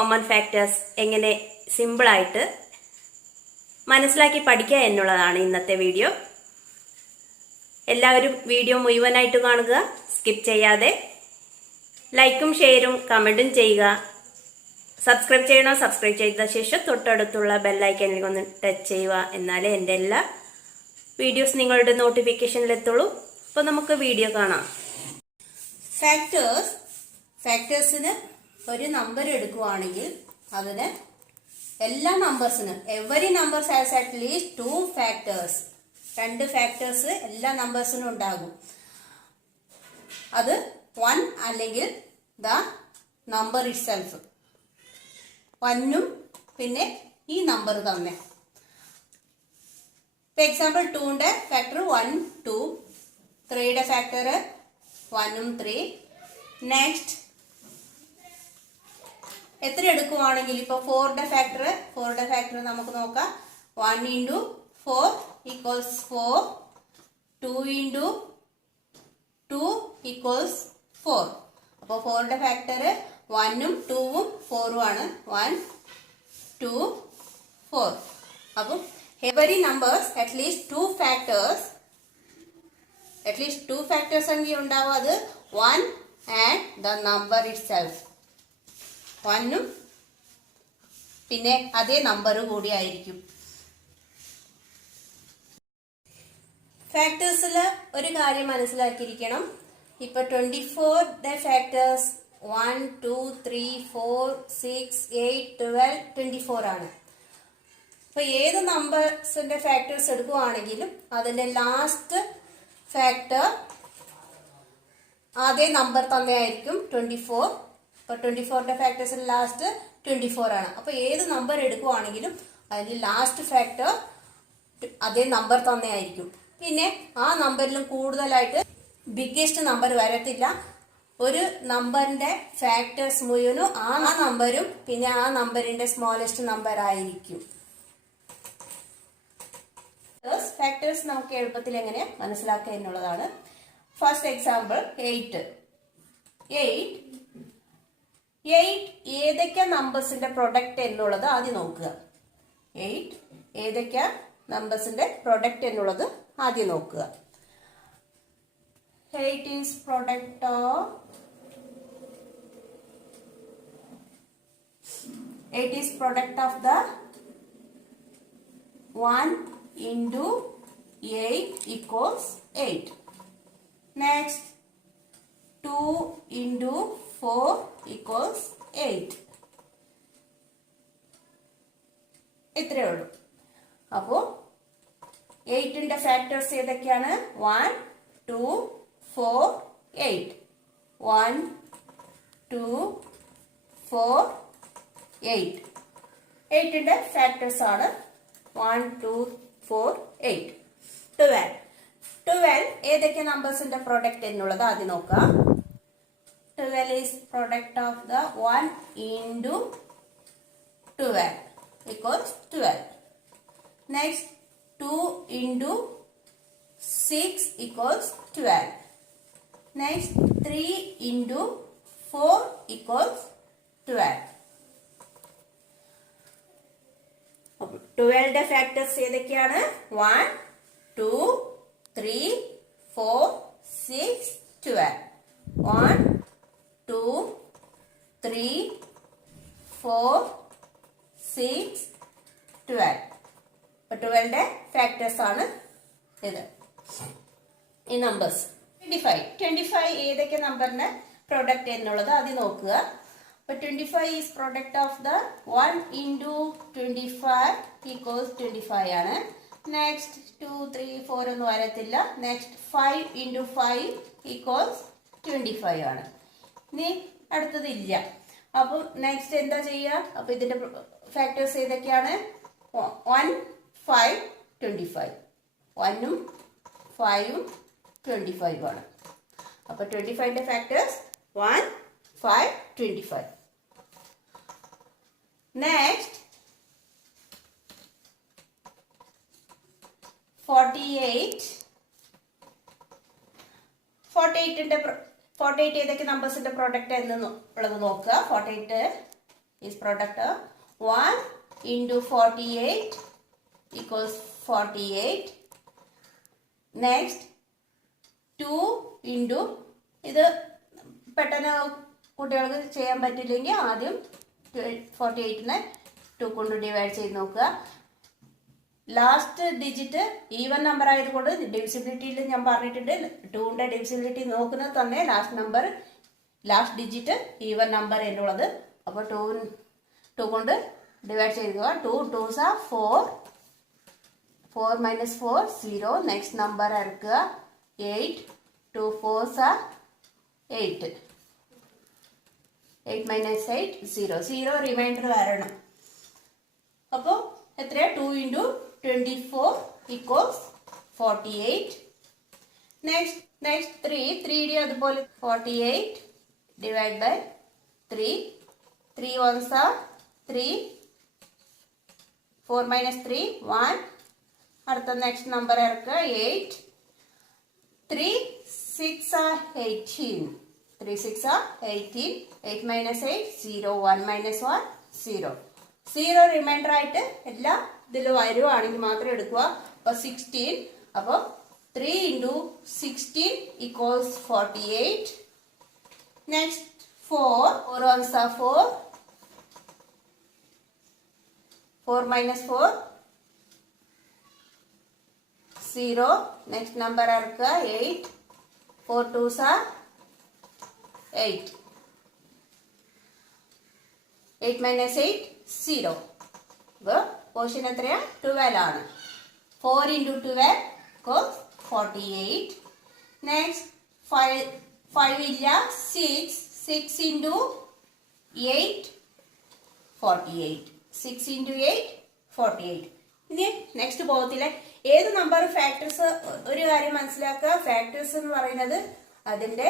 Common factors എങ്ങനെ സിമ്പിളായിട്ട് മനസ്സിലാക്കി പഠിക്കുക എന്നുള്ളതാണ് ഇന്നത്തെ വീഡിയോ. എല്ലാവരും വീഡിയോ മുഴുവനായിട്ട് കാണുക, സ്കിപ്പ് ചെയ്യാതെ. ലൈക്കും ഷെയറും കമൻറ്റും ചെയ്യുക. സബ്സ്ക്രൈബ് ചെയ്യണം. സബ്സ്ക്രൈബ് ചെയ്ത ശേഷം തൊട്ടടുത്തുള്ള ബെല്ലൈക്കനിൽ ഒന്ന് ടച്ച് ചെയ്യുക. എന്നാലേ എൻ്റെ എല്ലാ വീഡിയോസ് നിങ്ങളുടെ നോട്ടിഫിക്കേഷനിലെത്തുള്ളൂ. അപ്പോൾ നമുക്ക് വീഡിയോ കാണാം. ഫാക്ടേഴ്സിന് ഒരു നമ്പർ എടുക്കുകയാണെങ്കിൽ അതിന് എല്ലാ നമ്പേഴ്സിനും every numbers has at least 2 factors. 2 factors എല്ലാ നമ്പേഴ്സിനും ഉണ്ടാകും. അത് 1 അല്ലെങ്കിൽ ദ നമ്പർ ഇറ്റ്സെൽഫ്, 1ഉം പിന്നെ ഈ നമ്പർ തന്നെ. ഫോർ എക്സാമ്പിൾ 2ന്റെ ഫാക്ടർ 1, 2, 3യുടെ ഫാക്ടർ 1ഉം 3. നെക്സ്റ്റ് എത്ര എടുക്കുവാണെങ്കിൽ ഇപ്പോൾ 4ന്റെ ഫാക്ടർ നമുക്ക് നോക്കാം. 1 into 4 equals 4, 2 into 2 equals 4. അപ്പോൾ 4ന്റെ ഫാക്ടർ 1ഉം 2ഉം 4ഉം ആണ്. 1, 2, 4. അപ്പം every numbers at least 2 factors എങ്കിൽ ഉണ്ടാവും. അത് 1 and the number itself. 1ഉം പിന്നെ അതേ നമ്പർ കൂടി ആയിരിക്കും. ഫാക്ടേഴ്സിൽ ഒരു കാര്യം മനസ്സിലാക്കിയിരിക്കണം. ഇപ്പൊ 24ന്റെ ഫാക്ടേഴ്സ് 1, 2, 3, 4, 6, 8, 12, 24 ആണ്. അപ്പൊ ഏത് നമ്പേഴ്സിന്റെ ഫാക്ടേഴ്സ് എടുക്കുകയാണെങ്കിലും അതിന്റെ ലാസ്റ്റ് ഫാക്ടർ അതേ നമ്പർ തന്നെ ആയിരിക്കും, 24. അപ്പൊ 24ന്റെ ഫാക്ടേഴ്സിന്റെ ലാസ്റ്റ് 24 ആണ്. അപ്പൊ ഏത് നമ്പർ എടുക്കുകയാണെങ്കിലും അതിൽ ലാസ്റ്റ് ഫാക്ടർ അതേ നമ്പർ തന്നെ ആയിരിക്കും. പിന്നെ ആ നമ്പറിലും കൂടുതലായിട്ട് ബിഗ്ഗസ്റ്റ് നമ്പർ വരത്തില്ല. ഒരു നമ്പറിന്റെ ഫാക്ടേഴ്സ് മുഴുവനും ആ നമ്പരും പിന്നെ ആ നമ്പറിന്റെ സ്മോളസ്റ്റ് നമ്പർ ആയിരിക്കും. ഫാക്ടേഴ്സ് നമുക്ക് എളുപ്പത്തിൽ എങ്ങനെ മനസ്സിലാക്കുക എന്നുള്ളതാണ്. ഫസ്റ്റ് എക്സാമ്പിൾ 8 ഏതൊക്കെ നമ്പേഴ്സിന്റെ പ്രൊഡക്റ്റ് എന്നുള്ളത് ആദ്യം നോക്കുക. 8 ഏതൊക്കെ നമ്പേഴ്സിന്റെ പ്രൊഡക്റ്റ് എന്നുള്ളത് ആദ്യം നോക്കുക. 8 is product of the 1 into 8 equals 8. Next 2 into 4 equals 8. ഇത്രയേ ഉള്ളൂ. അപ്പോ 8ന്റെ ഫാക്ടേഴ്സ് ഏതൊക്കെയാണ്? 1, 2, 4, 8. 1, 2, 4, 8. 8ന്റെ ഫാക്ടേഴ്സ് ആണ് 1, 2, 4, 8. 12 ഏതൊക്കെ നമ്പേഴ്സിന്റെ പ്രൊഡക്റ്റ് എന്നുള്ളത് ആദ്യം നോക്കാം. 12 is product of the 1 into 12 equals 12. Next 2 into 6 equals 12. Next 3 into 4 equals 12. 12ന്റെ factors ഏതൊക്കെയാണ്? 1, 2, 3, 4, 6, 12. 1, 2, 3, 4, 6, 12. അപ്പൊ 12ന്റെ ഫാക്ടേഴ്സ് ആണ് ഇത്. ഈ നമ്പേഴ്സ് 25 ഏതൊക്കെ നമ്പറിന്റെ പ്രൊഡക്റ്റ് എന്നുള്ളത് ആദ്യം നോക്കുക. അപ്പൊ 25 is product of the 1 into 25 equals 25 ആണ്. നെക്സ്റ്റ് 2, 3, 4 ഒന്നും വരത്തില്ല. നെക്സ്റ്റ് 5 into 5 equals 25 ആണ്. ഇനി അടുത്തത് ഇല്ല. അപ്പം നെക്സ്റ്റ് എന്താ ചെയ്യുക? അപ്പൊ ഇതിന്റെ ഫാക്ടേഴ്സ് ഏതൊക്കെയാണ്? 1, 5, 25. 1ഉം 5ഉം 25 ആണ്. അപ്പൊ 25ന്റെ ഫാക്ടേഴ്സ് 1, 5, 25. നെക്സ്റ്റ് 48 48 ഏതൊക്കെ നമ്പേഴ്സിന്റെ പ്രോഡക്റ്റ് എന്നുള്ളത് നോക്കുക. 48 is product of 1 into 48 equals 48. Next 2 into ഇത് പെട്ടെന്ന് കുട്ടികൾക്ക് ചെയ്യാൻ പറ്റില്ലെങ്കിൽ ആദ്യം 48നെ 2 കൊണ്ട് ഡിവൈഡ് ചെയ്ത് നോക്കുക. ലാസ്റ്റ് ഡിജിറ്റ് ഈവൻ നമ്പർ ആയതുകൊണ്ട് ഡിവിസിബിലിറ്റിയിൽ ഞാൻ പറഞ്ഞിട്ടുണ്ട് 2ന്റെ ഡിവിസിബിലിറ്റി നോക്കുന്നത് തന്നെ ലാസ്റ്റ് ഡിജിറ്റ് ഈവൻ നമ്പർ എന്നുള്ളത്. അപ്പോൾ 2 കൊണ്ട് ഡിവൈഡ് ചെയ്യുക. 2 2s are 4. 4 minus 4 0. Next number ഇറക്കുക 8. 2 4s are 8. 8 minus 8 0. 0 റിമൈൻഡർ വരണം. അപ്പോൾ എത്രയാ 2 into 24 equals 48. Next 3 അതുപോലെ 48 divide by 3. 3 ones are 3. 4 minus 3 1. അടുത്ത നെക്സ്റ്റ് നമ്പർ ഇറക്കുക 8. 3 6 are 18. 3 6 are 18. 8 minus 8 0. 1 minus 1 0. 0 reminder ആയിട്ട് എല്ലാ ഇതിൽ വരുവാണെങ്കിൽ മാത്രം എടുക്കുക. അപ്പോൾ 16. അപ്പോൾ 3 into 16 equals 48. Next 4 ones are 4. 4 minus 4 0. Next number ഇറക്കുക 8. 4 2s are 8. 8 minus 8 0. അപ്പോൾ പോർഷൻ എത്രയാ 12 ആണ്. 4 into 12 equals 48. Next 5 ഇല്ല 6 into 8 48. 6 into 8 48. ഇനി നെക്സ്റ്റ് പോകത്തില്ല. ഏത് നമ്പർ ഫാക്ടേഴ്സ് ഒരു കാര്യം മനസ്സിലാക്കുക. ഫാക്ടേഴ്സ് എന്ന് പറയുന്നത് അതിൻ്റെ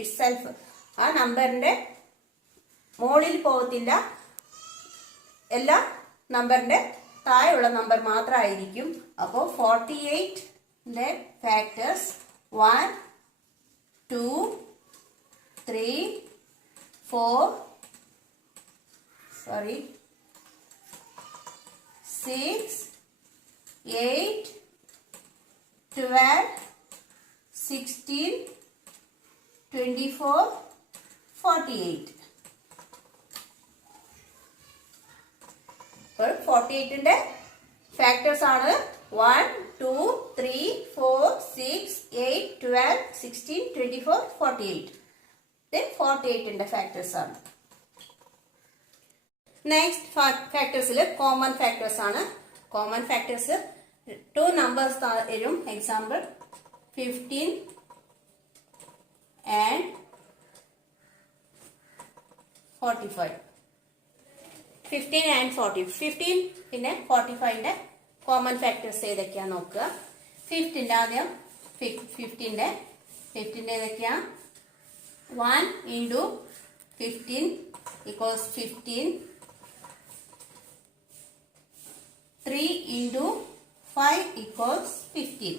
ഇറ്റ്സെൽഫ് ആ നമ്പറിൻ്റെ മുകളിൽ പോകത്തില്ല. എല്ലാ നമ്പറിൻ്റെ താഴെയുള്ള നമ്പർ മാത്രമായിരിക്കും. അപ്പോൾ 48ന്റെ ഫാക്ടേഴ്സ് 1 2 3 4 6 8 12 16 24 48. അപ്പോൾ 48ന്റെ ഫാക്ടേഴ്സ് ആണ് 1 2 3 4 6 8 12 16 24 48. ഇത് 48ന്റെ ഫാക്ടേഴ്സ് ആണ്. നെക്സ്റ്റ് ഫാക്ടേഴ്സിൽ കോമൺ ഫാക്ടേഴ്സ് ആണ്. കോമൺ ഫാക്ടേഴ്സ് 2 നമ്പേഴ്സ് തരും. Example 15 and 45. 15 and 40. 15 പിന്നെ 45ന്റെ കോമൺ ഫാക്ടേഴ്സ് ഏതൊക്കെയാന്ന് നോക്കുക. 15ന്റെ ആദ്യം 15ന്റെ ഏതൊക്കെയാ 1 into 15 equals 15. 3 into 5 equals 15.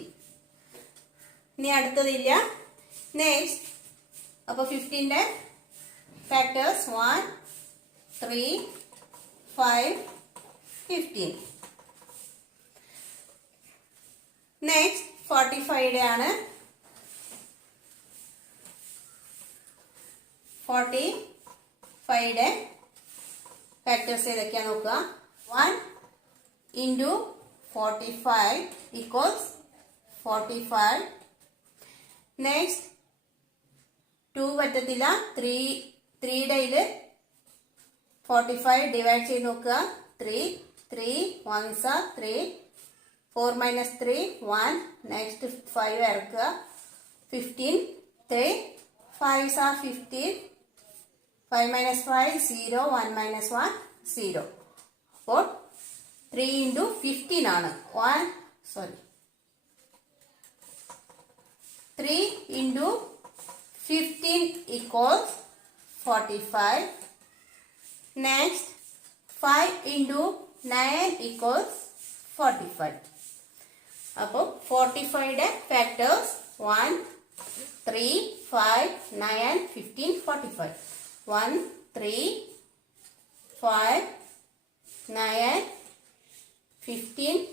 ഇനി അടുത്തതില്ല. നെക്സ്റ്റ് അപ്പോൾ 15ന്റെ ഫാക്ടേഴ്സ് 1 3 5 15. നെക്സ്റ്റ് 45ന്റെ ആണ്. 45ന്റെ ഫാക്ടേഴ്സ് ഏതൊക്കെയാ നോക്കുക. 1 into 45 equals 45. നെക്സ്റ്റ് 2 പറ്റത്തില്ല. 3യുടെ 45 ഡിവൈഡ് ചെയ്ത് നോക്കുക. 3 1s are 3. 4 minus 3 1. നെക്സ്റ്റ് 5 ഇറക്കുക. 15 3 5s are 15. 5 minus 5 0. 1 minus 1 0. അപ്പോൾ 3 into 15 ആണ്. 3 into 15 equals 45. Next 5 into 9 equals 45. അപ്പോൾ 45ന്റെ factors 1 3 5 9 15 45. 1 3 5, 9, 15,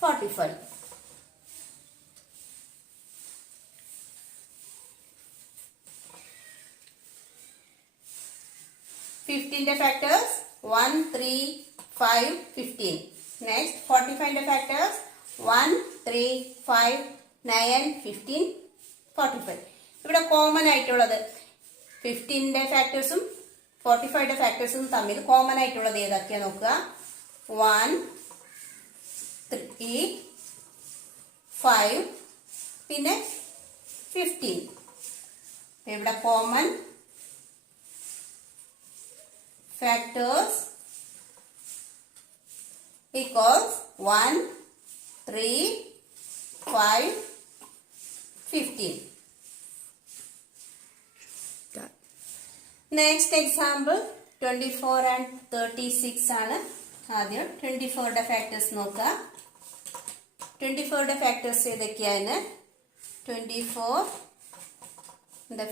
45. Fifteen factors 1, 3, 5, 15. Next 45 factors 1, 3, 5, 9, 15, 45. ഇവിടെ കോമൺ ആയിട്ടുള്ളത് 15 ഫാക്ടേഴ്സും 45 ഫാക്ടേഴ്സും തമ്മിൽ കോമൺ ആയിട്ടുള്ളത് ഏതൊക്കെയാ നോക്കുക. 1, 3, 5 പിന്നെ 15. ഇവിടെ common factors equals 1, 3, 5, 15. Next example 24 and 36 ആണ്. ആദ്യം 24 ഫാക്ടേഴ്സ് നോക്കുക. 24 ഫാക്ടേഴ്സ് ഏതൊക്കെയാണ്? 24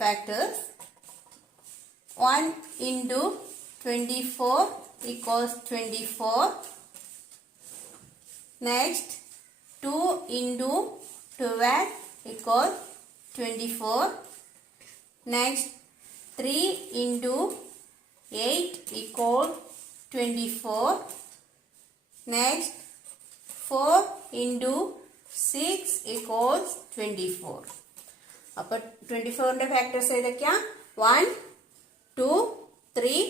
factors 1 into 24 equals 24. Next 2 into 12 equals 24. Next 3 into 8 equals 24. Next 4 into 6 equals 24. അപ്പോൾ 24 ഫാക്ടേഴ്സ് ഏതൊക്കെയാ? 1, 2, 3,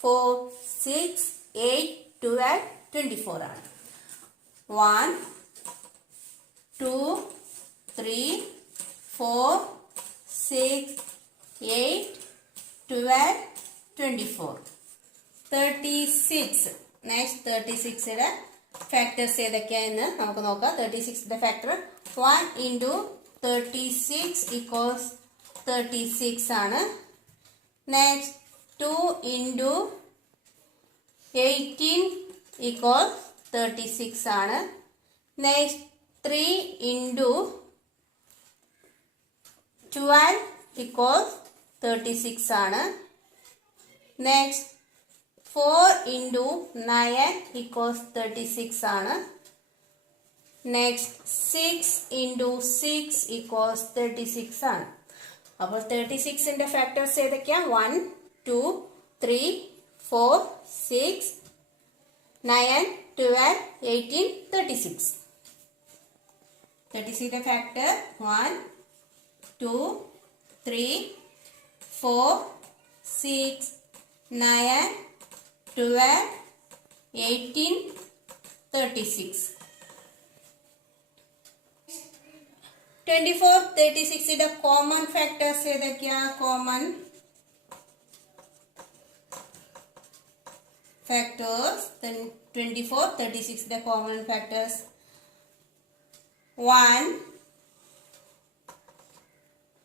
4, 6, 8, 12, 24 ആണ്. 1, 2, 3, 4, 6, 8, 12, 24. 36. നെക്സ്റ്റ് 36യുടെ ഫാക്ടേഴ്സ് ഏതൊക്കെയാണെന്ന് നമുക്ക് നോക്കാം. 36ന്റെ ഫാക്ടർ 1 into 36 equals 36 ആണ്. നെക്സ്റ്റ് 2 into 18 equals 36 ആണ്. നെക്സ്റ്റ് 3 into 12 equals 36 ആണ്. നെക്സ്റ്റ് 4 into 9 equals 36 ആണ്. നെക്സ്റ്റ് 6 into 6 equals 36 ആണ്. അപ്പോൾ 36ന്റെ ഫാക്ടേഴ്സ് ഏതൊക്കെയാ? 1, 2, 3, 4, 6, 9, 12, 18, 36. 36ന്റെ ഫാക്ടർ 1, 2, 3, 4, 6, 9, 12, 18, 36. 24, 36ന്റെ കോമൺ ഫാക്ടേഴ്സ് ഏതൊക്കെയാ? Common factors, then 24, 36 the common factors 1,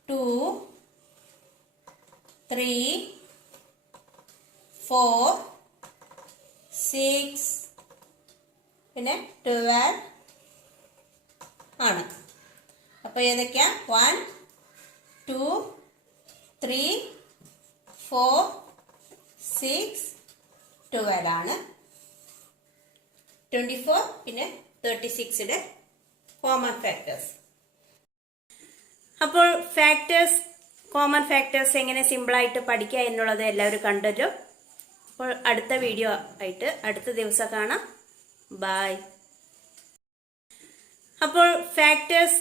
2, 3, 4, 6 പിന്നെ 12 ആണ്. അപ്പോൾ ഏതൊക്കെയാ? 1, 2, 3, 4, 6, 12 ആണ്. 24 പിന്നെ 36ന്റെ കോമൺ ഫാക്ടേഴ്സ്. അപ്പോൾ ഫാക്ടേഴ്സ്, കോമൺ ഫാക്ടേഴ്സ് എങ്ങനെ സിമ്പിളായിട്ട് പഠിക്കുക എന്നുള്ളത് എല്ലാവരും കണ്ടല്ലോ. അപ്പോൾ അടുത്ത വീഡിയോ ആയിട്ട് അടുത്ത ദിവസം കാണാം. ബൈ. അപ്പോൾ ഫാക്ടേഴ്സ്,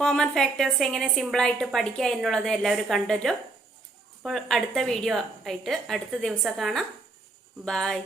കോമൺ ഫാക്ടേഴ്സ് എങ്ങനെ സിമ്പിളായിട്ട് പഠിക്കുക എന്നുള്ളത് എല്ലാവരും കണ്ടല്ലോ. അപ്പോൾ അടുത്ത വീഡിയോ ആയിട്ട് അടുത്ത ദിവസം കാണാം. Bye.